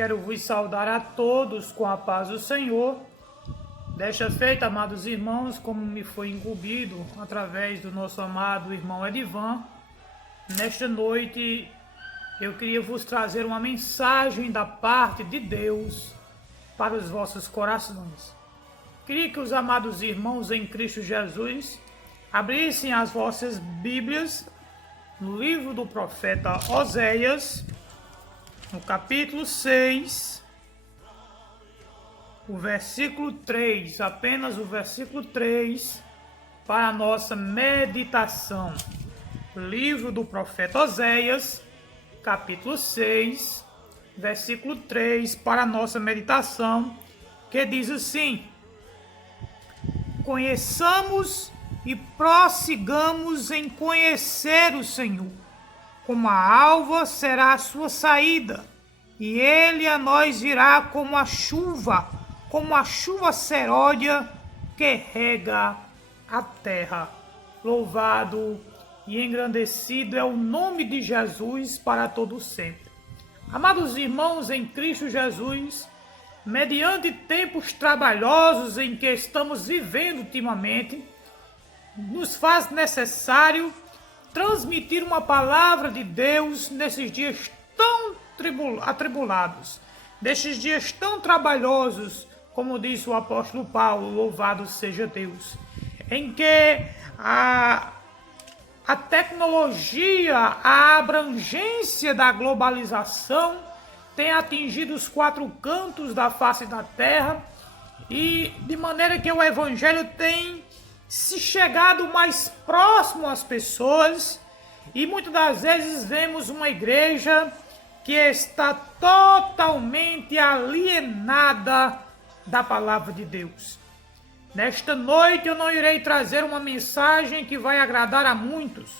Quero vos saudar a todos com a paz do Senhor. Desta feita, amados irmãos, como me foi incumbido através do nosso amado irmão Edivan, nesta noite eu queria vos trazer uma mensagem da parte de Deus para os vossos corações. Queria que os amados irmãos em Cristo Jesus abrissem as vossas Bíblias no livro do profeta Oséias, no capítulo 6, o versículo 3, apenas o versículo 3, para a nossa meditação. Livro do profeta Oséias, capítulo 6, versículo 3, para a nossa meditação, que diz assim: conheçamos e prossigamos em conhecer o Senhor. Como a alva será a sua saída, e ele a nós virá como a chuva seródia que rega a terra. Louvado e engrandecido é o nome de Jesus para todo sempre. Amados irmãos em Cristo Jesus, mediante tempos trabalhosos em que estamos vivendo ultimamente, nos faz necessário transmitir uma palavra de Deus nesses dias tão atribulados, nesses dias tão trabalhosos, como disse o apóstolo Paulo, louvado seja Deus, em que a tecnologia, a abrangência da globalização tem atingido os quatro cantos da face da terra, e de maneira que o evangelho tem se chegado mais próximo às pessoas, e muitas das vezes vemos uma igreja que está totalmente alienada da palavra de Deus. Nesta noite eu não irei trazer uma mensagem que vai agradar a muitos,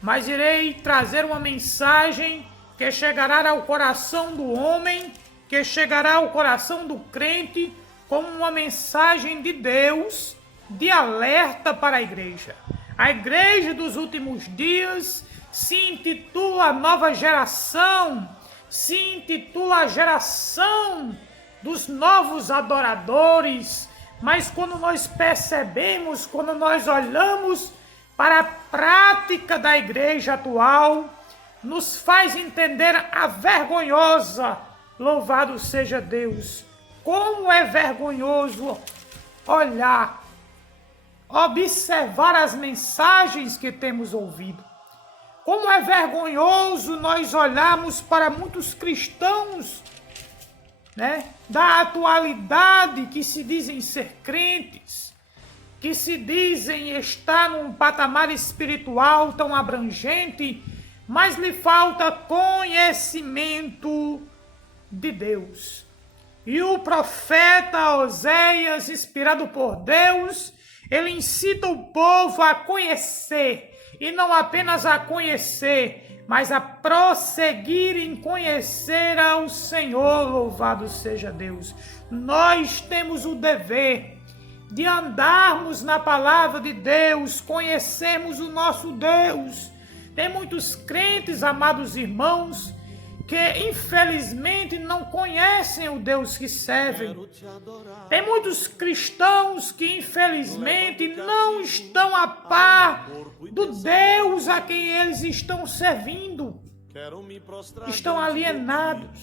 mas irei trazer uma mensagem que chegará ao coração do homem, que chegará ao coração do crente, como uma mensagem de Deus, de alerta para a igreja. A igreja dos últimos dias se intitula Nova Geração, se intitula a geração dos novos adoradores, mas quando nós percebemos, quando nós olhamos para a prática da igreja atual, nos faz entender a vergonhosa, louvado seja Deus, como é vergonhoso olhar, observar as mensagens que temos ouvido. Como é vergonhoso nós olharmos para muitos cristãos, da atualidade, que se dizem ser crentes, que se dizem estar num patamar espiritual tão abrangente, mas lhe falta conhecimento de Deus. E o profeta Oséias, inspirado por Deus, ele incita o povo a conhecer, e não apenas a conhecer, mas a prosseguir em conhecer ao Senhor, louvado seja Deus. Nós temos o dever de andarmos na palavra de Deus, conhecermos o nosso Deus. Tem muitos crentes, amados irmãos, que infelizmente não conhecem o Deus que servem. Tem muitos cristãos que infelizmente não estão a par do Deus a quem eles estão servindo. Estão alienados.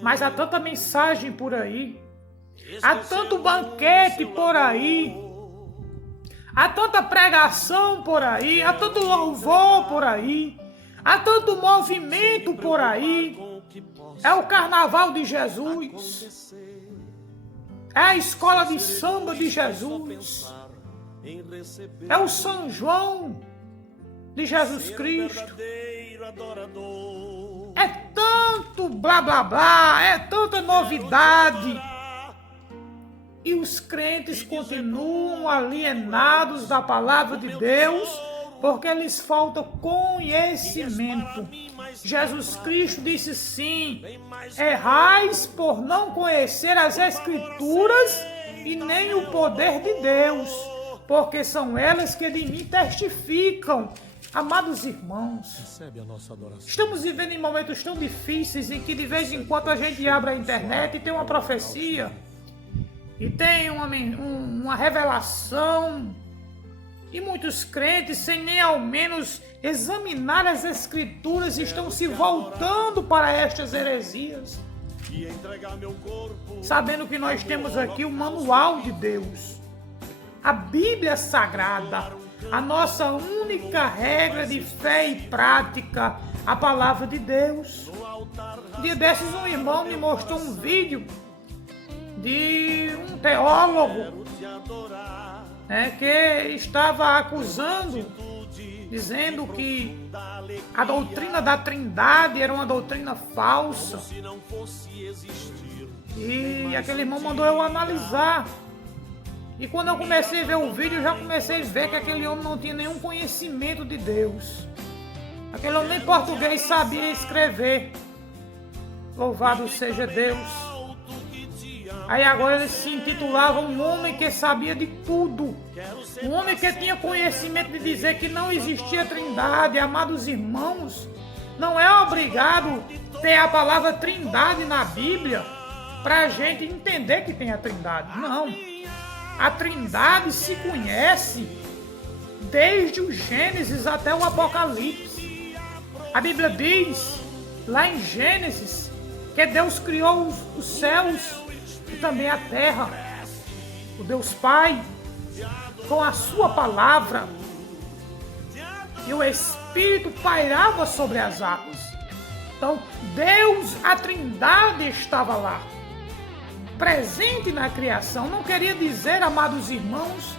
Mas há tanta mensagem por aí, há tanto banquete por aí, há tanta pregação por aí, há tanto louvor por aí, há tanto movimento por aí. É o carnaval de Jesus, é a escola de samba de Jesus, é o São João de Jesus Cristo. É tanto blá blá blá, é tanta novidade, e os crentes continuam alienados da palavra de Deus, porque lhes falta conhecimento. Jesus Cristo disse sim: errais por não conhecer as Escrituras e nem o poder de Deus, porque são elas que de mim testificam Amados irmãos, estamos vivendo em momentos tão difíceis em que de vez em quando a gente abre a internet e tem uma profecia, e tem uma revelação, e muitos crentes, sem nem ao menos examinar as Escrituras, estão se voltando para estas heresias, sabendo que nós temos aqui o manual de Deus, a Bíblia Sagrada, a nossa única regra de fé e prática, a palavra de Deus. Um dia desses um irmão me mostrou um vídeo de um teólogo, que estava acusando, dizendo que a doutrina da Trindade era uma doutrina falsa. E aquele irmão mandou eu analisar. E quando eu comecei a ver o vídeo, eu já comecei a ver que aquele homem não tinha nenhum conhecimento de Deus. Aquele homem nem português sabia escrever. Louvado seja Deus. Aí agora ele se intitulava um homem que sabia de tudo. Um homem que tinha conhecimento de dizer que não existia trindade. Amados irmãos, não é obrigado ter a palavra trindade na Bíblia para a gente entender que tem a trindade. Não. A trindade se conhece desde o Gênesis até o Apocalipse. A Bíblia diz, lá em Gênesis, que Deus criou os céus e também a terra. O Deus Pai, com a sua palavra, e o Espírito pairava sobre as águas. Então, Deus, a trindade, estava lá, presente na criação. Não queria dizer, amados irmãos,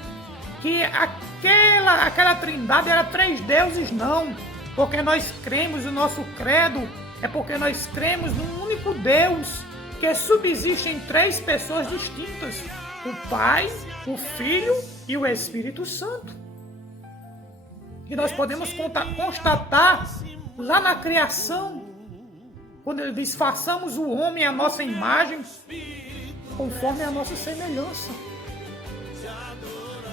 que aquela trindade era 3 deuses, não. Porque nós cremos, o nosso credo é porque nós cremos num único Deus que subsiste em 3 pessoas distintas: o Pai, o Filho e o Espírito Santo. E nós podemos constatar lá na criação, quando ele diz: façamos o homem à nossa imagem, conforme a nossa semelhança.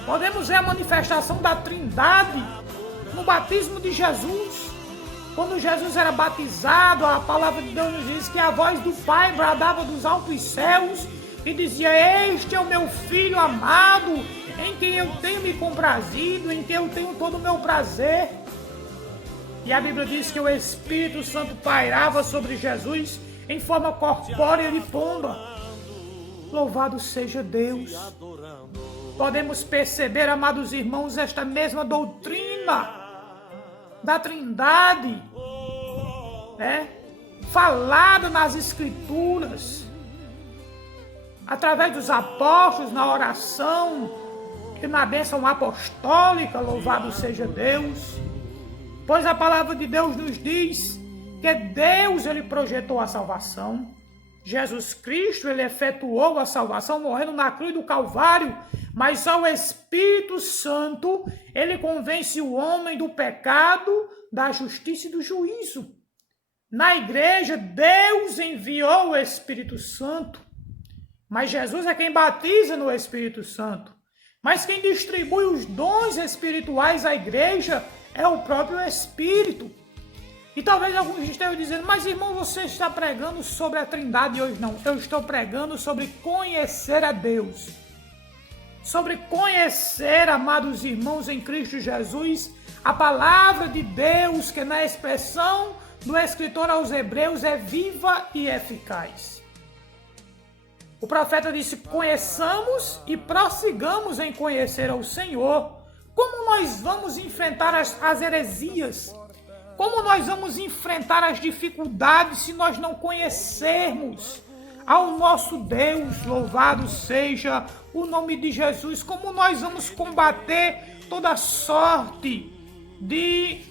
Podemos ver a manifestação da Trindade no batismo de Jesus. Quando Jesus era batizado, a palavra de Deus nos diz que a voz do Pai bradava dos altos céus e dizia: este é o meu Filho amado, em quem eu tenho me comprazido, em quem eu tenho todo o meu prazer. E a Bíblia diz que o Espírito Santo pairava sobre Jesus em forma corpórea de pomba. Louvado seja Deus. Podemos perceber, amados irmãos, esta mesma doutrina da Trindade, falada nas Escrituras, através dos apóstolos, na oração e na bênção apostólica. Louvado seja Deus. Pois a palavra de Deus nos diz que Deus, ele projetou a salvação. Jesus Cristo, ele efetuou a salvação morrendo na cruz do Calvário, mas ao Espírito Santo, ele convence o homem do pecado, da justiça e do juízo. Na igreja, Deus enviou o Espírito Santo, mas Jesus é quem batiza no Espírito Santo. Mas quem distribui os dons espirituais à igreja é o próprio Espírito. E talvez alguns estejam dizendo: mas irmão, você está pregando sobre a Trindade hoje. Não, eu estou pregando sobre conhecer a Deus. Sobre conhecer, amados irmãos, em Cristo Jesus, a palavra de Deus, que na expressão do escritor aos Hebreus é viva e eficaz. O profeta disse: conheçamos e prossigamos em conhecer ao Senhor. Como nós vamos enfrentar as heresias? Como nós vamos enfrentar as dificuldades se nós não conhecermos ao nosso Deus? Louvado seja o nome de Jesus. Como nós vamos combater toda sorte de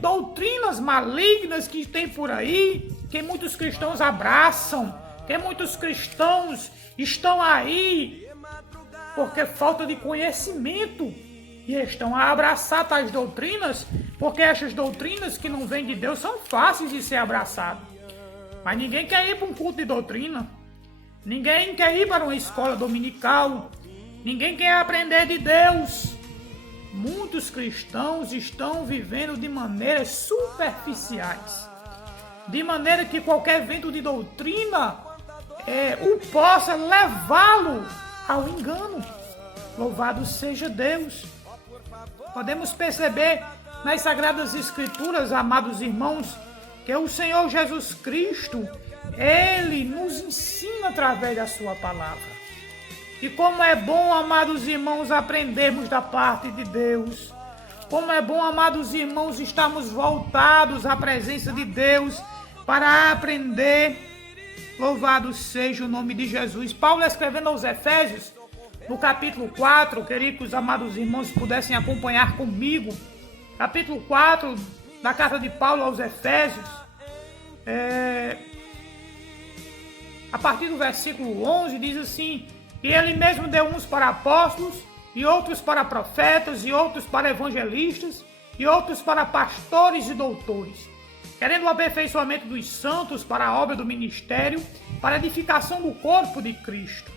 doutrinas malignas que tem por aí, que muitos cristãos abraçam, que muitos cristãos estão aí porque falta de conhecimento e estão a abraçar tais doutrinas, porque essas doutrinas que não vêm de Deus são fáceis de ser abraçadas. Mas ninguém quer ir para um culto de doutrina, ninguém quer ir para uma escola dominical, ninguém quer aprender de Deus. muitos cristãos estão vivendo de maneiras superficiais, de maneira que qualquer vento de doutrina o possa levá-lo ao engano. Louvado seja Deus. Podemos perceber nas Sagradas Escrituras, amados irmãos, que o Senhor Jesus Cristo, Ele nos ensina através da sua palavra. E como é bom, amados irmãos, aprendermos da parte de Deus. Como é bom, amados irmãos, estarmos voltados à presença de Deus para aprender. Louvado seja o nome de Jesus. Paulo, escrevendo aos Efésios, no capítulo 4, eu queria que os amados irmãos pudessem acompanhar comigo. Capítulo 4 da carta de Paulo aos Efésios, a partir do versículo 11, diz assim: e ele mesmo deu uns para apóstolos, e outros para profetas, e outros para evangelistas, e outros para pastores e doutores, querendo o aperfeiçoamento dos santos para a obra do ministério, para a edificação do corpo de Cristo,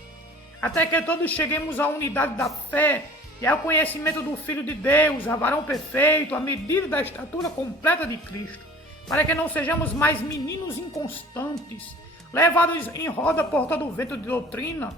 até que todos cheguemos à unidade da fé e ao conhecimento do Filho de Deus, a varão perfeito, à medida da estatura completa de Cristo, para que não sejamos mais meninos inconstantes, levados em roda por todo o vento de doutrina,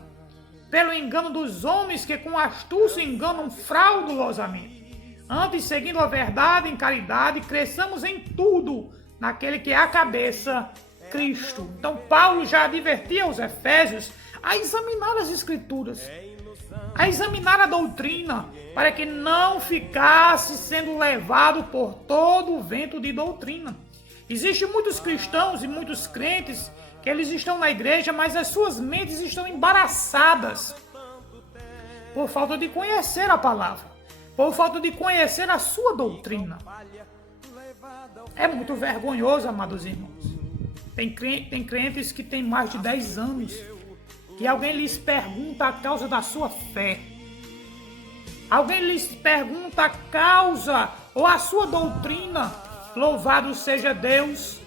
pelo engano dos homens que com astúcia enganam fraudulosamente. Antes, seguindo a verdade em caridade, cresçamos em tudo naquele que é a cabeça, Cristo. Então Paulo já advertia aos Efésios a examinar as Escrituras, a examinar a doutrina, para que não ficasse sendo levado por todo o vento de doutrina. Existem muitos cristãos e muitos crentes que eles estão na igreja, mas as suas mentes estão embaraçadas por falta de conhecer a palavra, por falta de conhecer a sua doutrina. É muito vergonhoso, amados irmãos. Tem crentes que têm mais de 10 anos e alguém lhes pergunta a causa da sua fé. Alguém lhes pergunta a causa ou a sua doutrina. Louvado seja Deus.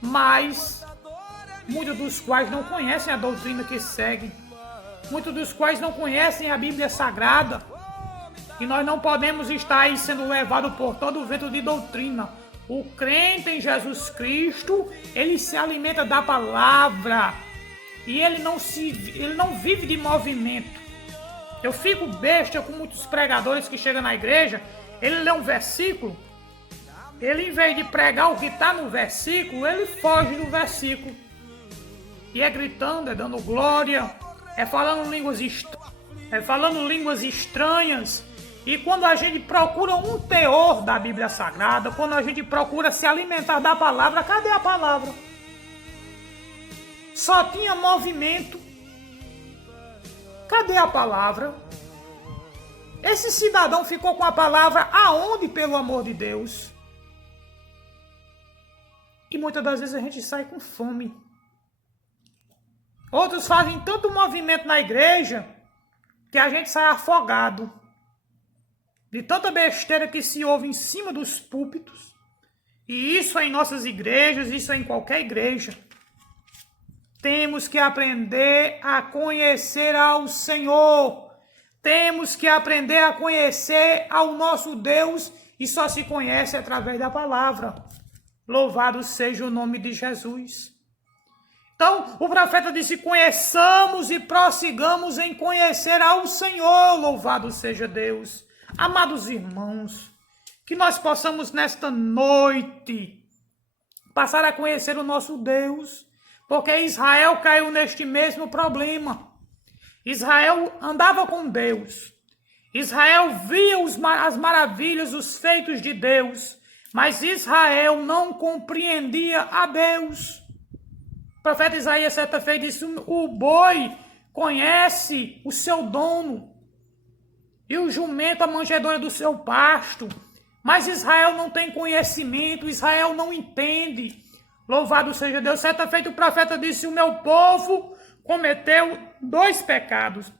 Mas muitos dos quais não conhecem a doutrina que seguem. Muitos dos quais não conhecem a Bíblia Sagrada. E nós não podemos estar aí sendo levados por todo o vento de doutrina. O crente em Jesus Cristo, ele se alimenta da palavra. E ele não vive de movimento. Eu fico besta com muitos pregadores que chegam na igreja, ele lê um versículo, ele em vez de pregar o que está no versículo, ele foge do versículo. E é gritando, é dando glória, é falando línguas estranhas. E quando a gente procura um teor da Bíblia Sagrada, quando a gente procura se alimentar da palavra, cadê a palavra? Só tinha movimento. Cadê a palavra? Esse cidadão ficou com a palavra aonde, pelo amor de Deus? E muitas das vezes a gente sai com fome. Outros fazem tanto movimento na igreja que a gente sai afogado de tanta besteira que se ouve em cima dos púlpitos. E isso é em nossas igrejas, isso é em qualquer igreja. Temos que aprender a conhecer ao Senhor. Temos que aprender a conhecer ao nosso Deus e só se conhece através da palavra. Louvado seja o nome de Jesus. Então, o profeta disse: conheçamos e prossigamos em conhecer ao Senhor. Louvado seja Deus. Amados irmãos, que nós possamos nesta noite passar a conhecer o nosso Deus, porque Israel caiu neste mesmo problema. Israel andava com Deus. Israel via as maravilhas, os feitos de Deus, mas Israel não compreendia a Deus. O profeta Isaías certa vez disse: o boi conhece o seu dono e o jumento a manjedoura do seu pasto, mas Israel não tem conhecimento, Israel não entende. Louvado seja Deus. Certa feita o profeta disse: o meu povo cometeu 2 pecados.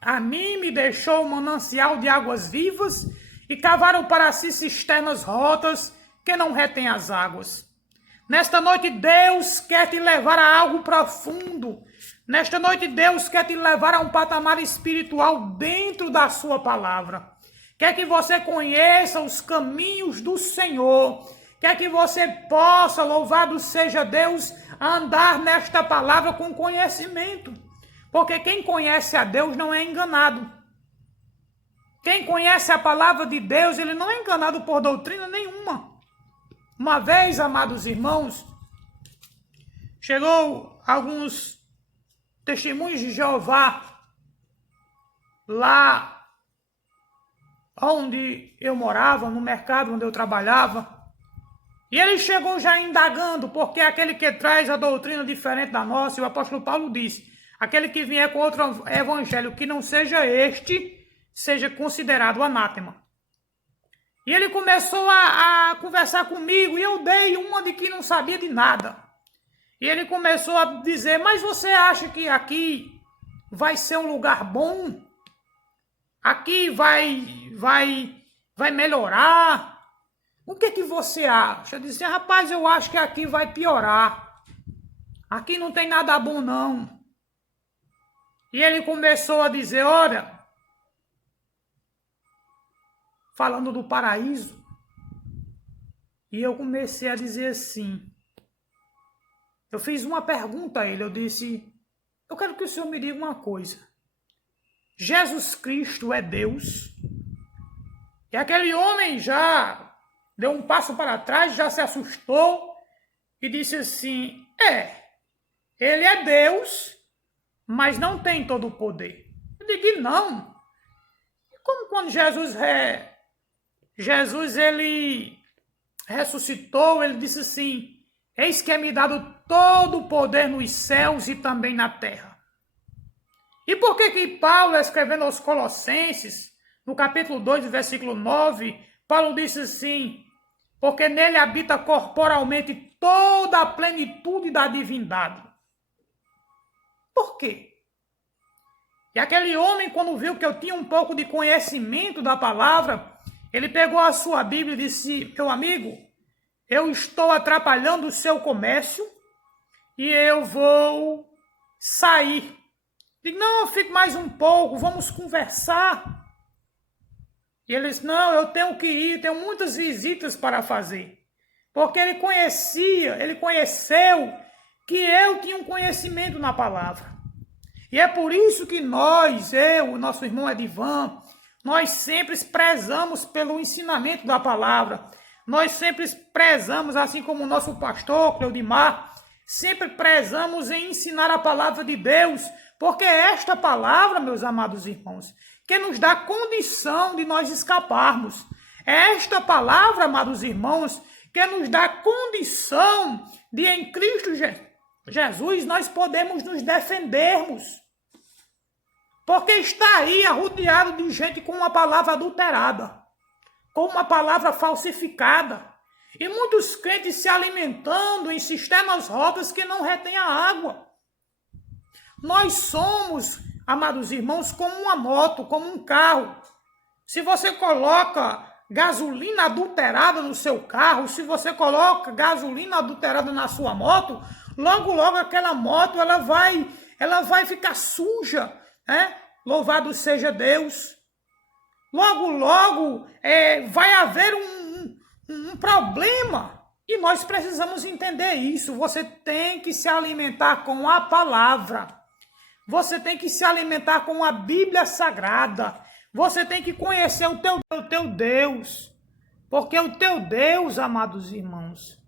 A mim me deixou um manancial de águas vivas e cavaram para si cisternas rotas que não retêm as águas. Nesta noite Deus quer te levar a algo profundo. Nesta noite Deus quer te levar a um patamar espiritual dentro da sua palavra. quer que você conheça os caminhos do Senhor, quer que você possa, louvado seja Deus, andar nesta palavra com conhecimento. Porque quem conhece a Deus não é enganado. Quem conhece a palavra de Deus, ele não é enganado por doutrina nenhuma. Uma vez, amados irmãos, chegou alguns testemunhos de Jeová lá onde eu morava, no mercado onde eu trabalhava. E ele chegou já indagando, porque aquele que traz a doutrina diferente da nossa, e o apóstolo Paulo disse, aquele que vier com outro evangelho que não seja este, seja considerado anátema. E ele começou a conversar comigo, e eu dei uma de que não sabia de nada. E ele começou a dizer, mas você acha que aqui vai ser um lugar bom? Aqui vai melhorar? O que você acha? Eu disse, rapaz, eu acho que aqui vai piorar. Aqui não tem nada bom, não. E ele começou a dizer, olha, falando do paraíso. E eu comecei a dizer assim, eu fiz uma pergunta a ele, eu disse, eu quero que o senhor me diga uma coisa. Jesus Cristo é Deus? E aquele homem já deu um passo para trás, já se assustou e disse assim, ele é Deus, mas não tem todo o poder. Eu digo, não. Como quando Jesus ele ressuscitou, ele disse assim, eis que é me dado todo o poder nos céus e também na terra. E por que Paulo, escrevendo aos Colossenses, no capítulo 2, versículo 9, Paulo disse assim, porque nele habita corporalmente toda a plenitude da divindade. Por quê? E aquele homem, quando viu que eu tinha um pouco de conhecimento da palavra, ele pegou a sua Bíblia e disse, meu amigo, eu estou atrapalhando o seu comércio e eu vou sair. Digo, não, fique mais um pouco, vamos conversar. E ele disse, não, eu tenho que ir, tenho muitas visitas para fazer. Porque ele conheceu que eu tinha um conhecimento na palavra. E é por isso que nós, o nosso irmão Edivan, nós sempre prezamos pelo ensinamento da palavra. Nós sempre prezamos, assim como o nosso pastor, Cleudimar, sempre prezamos em ensinar a palavra de Deus, porque é esta palavra, meus amados irmãos, que nos dá condição de nós escaparmos. É esta palavra, amados irmãos, que nos dá condição de, em Cristo Jesus, nós podemos nos defendermos. Porque está aí arrodeado de gente com uma palavra adulterada, com uma palavra falsificada. E muitos crentes se alimentando em sistemas rotas que não retêm a água. Nós somos, amados irmãos, como uma moto, como um carro. Se você coloca gasolina adulterada no seu carro, se você coloca gasolina adulterada na sua moto, logo aquela moto ela vai ficar suja, né? Louvado seja Deus. Logo vai haver um problema. E nós precisamos entender isso. Você tem que se alimentar com a palavra. Você tem que se alimentar com a Bíblia Sagrada. Você tem que conhecer o teu Deus. Porque o teu Deus, amados irmãos,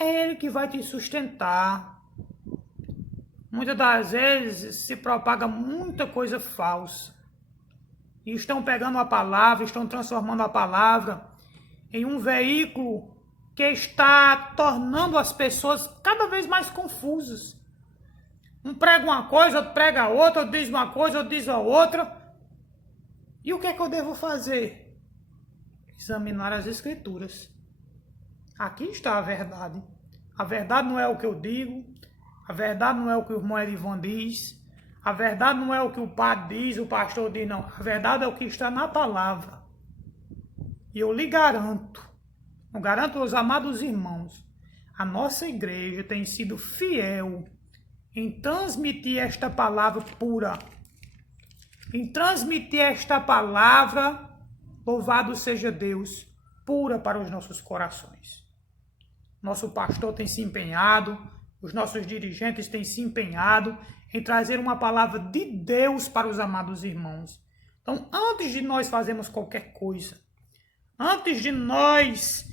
é Ele que vai te sustentar. Muitas das vezes se propaga muita coisa falsa. E estão pegando a palavra, estão transformando a palavra em um veículo que está tornando as pessoas cada vez mais confusas. Um prega uma coisa, outro prega outra, outro diz uma coisa, outro diz a outra. E o que é que eu devo fazer? Examinar as Escrituras. Aqui está a verdade. A verdade não é o que eu digo. A verdade não é o que o irmão Edivan diz. A verdade não é o que o padre diz, o pastor diz, não. A verdade é o que está na palavra. E eu lhe garanto, eu garanto aos amados irmãos, a nossa igreja tem sido fiel em transmitir esta palavra pura, em transmitir esta palavra Louvado seja Deus, pura para os nossos corações. Nosso pastor tem se empenhado, os nossos dirigentes têm se empenhado em trazer uma palavra de Deus para os amados irmãos. Então, antes de nós fazermos qualquer coisa, antes de nós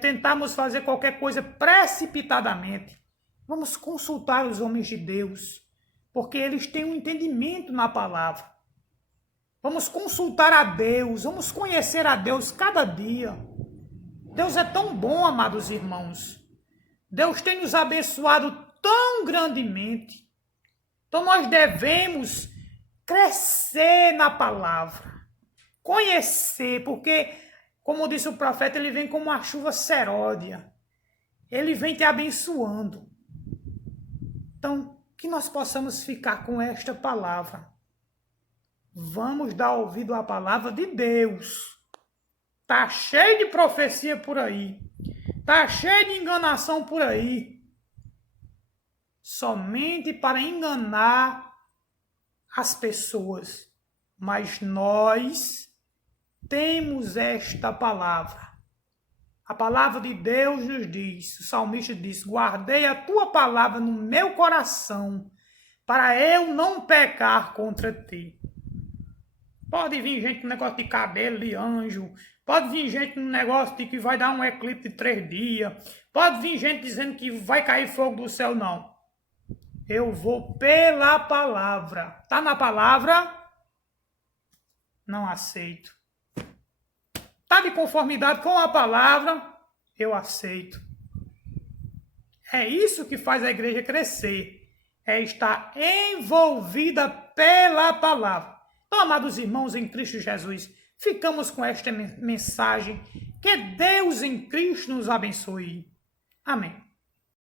tentarmos fazer qualquer coisa precipitadamente, vamos consultar os homens de Deus, porque eles têm um entendimento na palavra. Vamos consultar a Deus, vamos conhecer a Deus cada dia. Deus é tão bom, amados irmãos. Deus tem nos abençoado tão grandemente. Então nós devemos crescer na palavra, conhecer, porque, como disse o profeta, ele vem como uma chuva seródia. Ele vem te abençoando. Então, que nós possamos ficar com esta palavra. Vamos dar ouvido à palavra de Deus. Tá cheio de profecia por aí. Tá cheio de enganação por aí. Somente para enganar as pessoas. Mas nós temos esta palavra. A palavra de Deus nos diz, o salmista diz, guardei a tua palavra no meu coração, para eu não pecar contra ti. Pode vir gente com negócio de cabelo de anjo, pode vir gente com negócio de que vai dar um eclipse de 3 dias, pode vir gente dizendo que vai cair fogo do céu, não. Eu vou pela palavra. Tá na palavra? Não aceito. Tá de conformidade com a palavra? Eu aceito. É isso que faz a igreja crescer. É estar envolvida pela palavra. Então, amados irmãos em Cristo Jesus, ficamos com esta mensagem. Que Deus em Cristo nos abençoe. Amém.